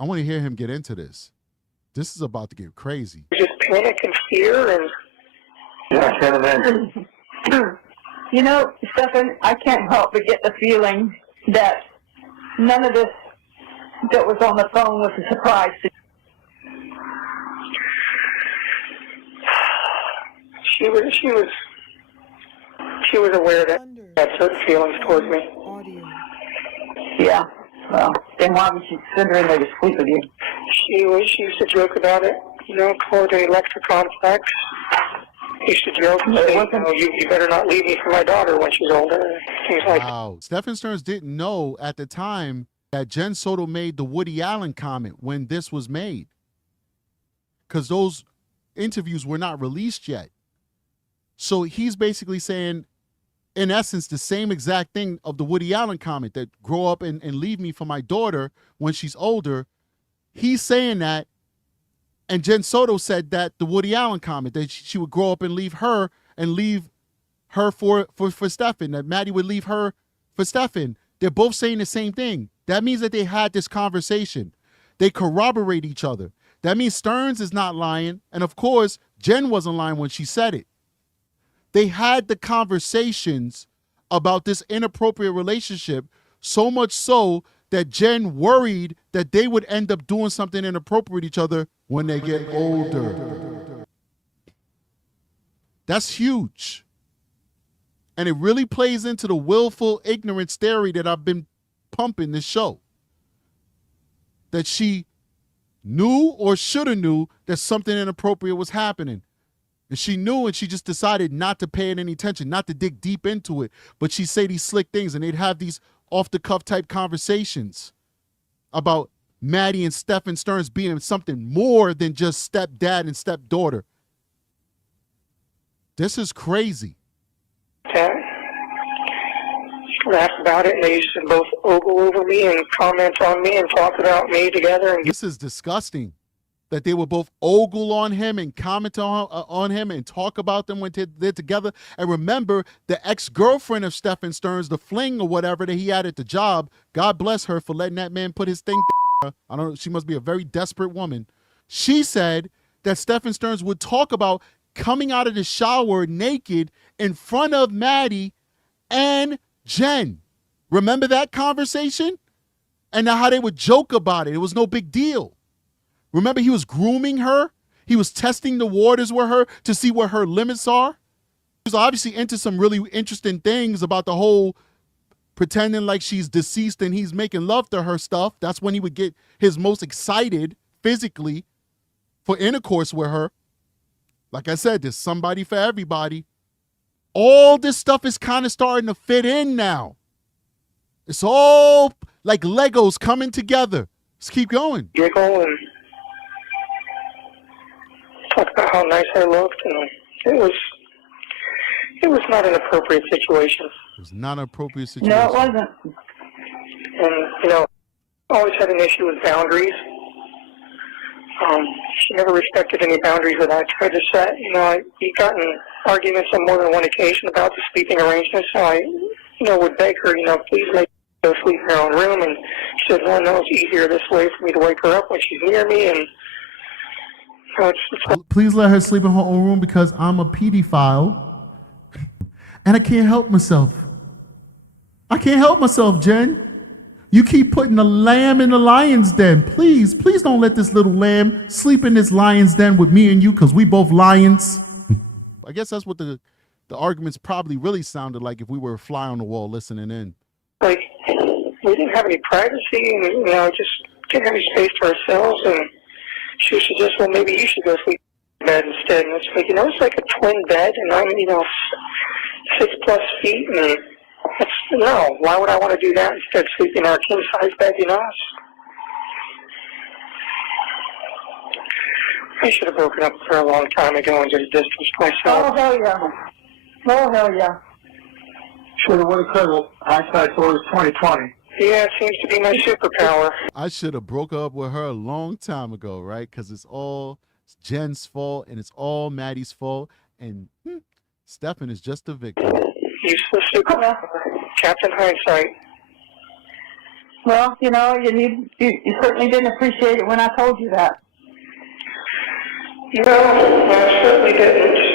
I want to hear him get into this. This is about to get crazy. Just panic and fear and... Yeah, I can't imagine. You know, Stephan, I can't help but get the feeling that none of this that was on the phone was a surprise to you. She was aware that had certain feelings towards me. Yeah, well, then why was she sitting there to sleep with you? She used to joke about it, call it an electric complex. Used to joke and say, you better not leave me for my daughter when she's older. Things like that. Wow. Stephan Sterns didn't know at the time that Jen Soto made the Woody Allen comment when this was made, because those interviews were not released yet. So he's basically saying, in essence, the same exact thing of the Woody Allen comment, that grow up and leave me for my daughter when she's older. He's saying that, and Jen Soto said that the Woody Allen comment, that she would grow up and leave her for Stephan, that Maddie would leave her for Stephan. They're both saying the same thing. That means that they had this conversation. They corroborate each other. That means Sterns is not lying, and of course, Jen wasn't lying when she said it. They had the conversations about this inappropriate relationship, so much so that Jen worried that they would end up doing something inappropriate with each other when they get older. That's huge. And it really plays into the willful ignorance theory that I've been pumping this show. That she knew or should have knew that something inappropriate was happening. And she knew, and she just decided not to pay it any attention, not to dig deep into it. But she'd say these slick things, and they'd have these off-the-cuff type conversations about Maddie and Stephan Sterns being something more than just stepdad and stepdaughter. This is crazy. Laugh about it, and they used to both ogle over me and comment on me and talk about me together. And this is disgusting. That they would both ogle on him and comment on him and talk about them when they're together. And remember, the ex-girlfriend of Stephan Sterns, the fling or whatever that he had at the job, God bless her for letting that man put his thing. I don't know, she must be a very desperate woman. She said that Stephan Sterns would talk about coming out of the shower naked in front of Maddie and Jen. Remember that conversation? And how they would joke about it. It was no big deal. Remember, he was grooming her. He was testing the waters with her to see where her limits are. He was obviously into some really interesting things about the whole pretending like she's deceased and he's making love to her stuff. That's when he would get his most excited physically for intercourse with her. Like I said, there's somebody for everybody. All this stuff is kind of starting to fit in now. It's all like Legos coming together. Let's keep going. Giggle and talk about how nice I looked, and it was not an appropriate situation. It was not an appropriate situation. No, it wasn't. And I always had an issue with boundaries. She never respected any boundaries that I tried to set. We got in arguments on more than one occasion about the sleeping arrangements. So I, would beg her, please let me go sleep in her own room. And she said, no, it's easier this way for me to wake her up when she's near me. And please let her sleep in her own room because I'm a pedophile and I can't help myself. I can't help myself, Jen. You keep putting the lamb in the lion's den. Please don't let this little lamb sleep in this lion's den with me and you because we both lions. I guess that's what the arguments probably really sounded like if we were a fly on the wall listening in. Like, we didn't have any privacy and, just didn't have any space to ourselves. And she would suggest, well, maybe you should go sleep in bed instead. And it's like, it's like a twin bed and I'm, 6+ feet and no, why would I want to do that instead of sleeping in our king-size bed, I should have broken up with her a long time ago and just distanced myself. Oh, hell yeah. Oh, hell yeah. Should have would have could. Hindsight's always 20/20. Yeah, it seems to be my superpower. I should have broke up with her a long time ago, right? Because it's all Jen's fault and it's all Maddie's fault. And Stephan is just a victim. Useless superpower. Captain Hindsight. Well, you know, you certainly didn't appreciate it when I told you that. No, I certainly didn't.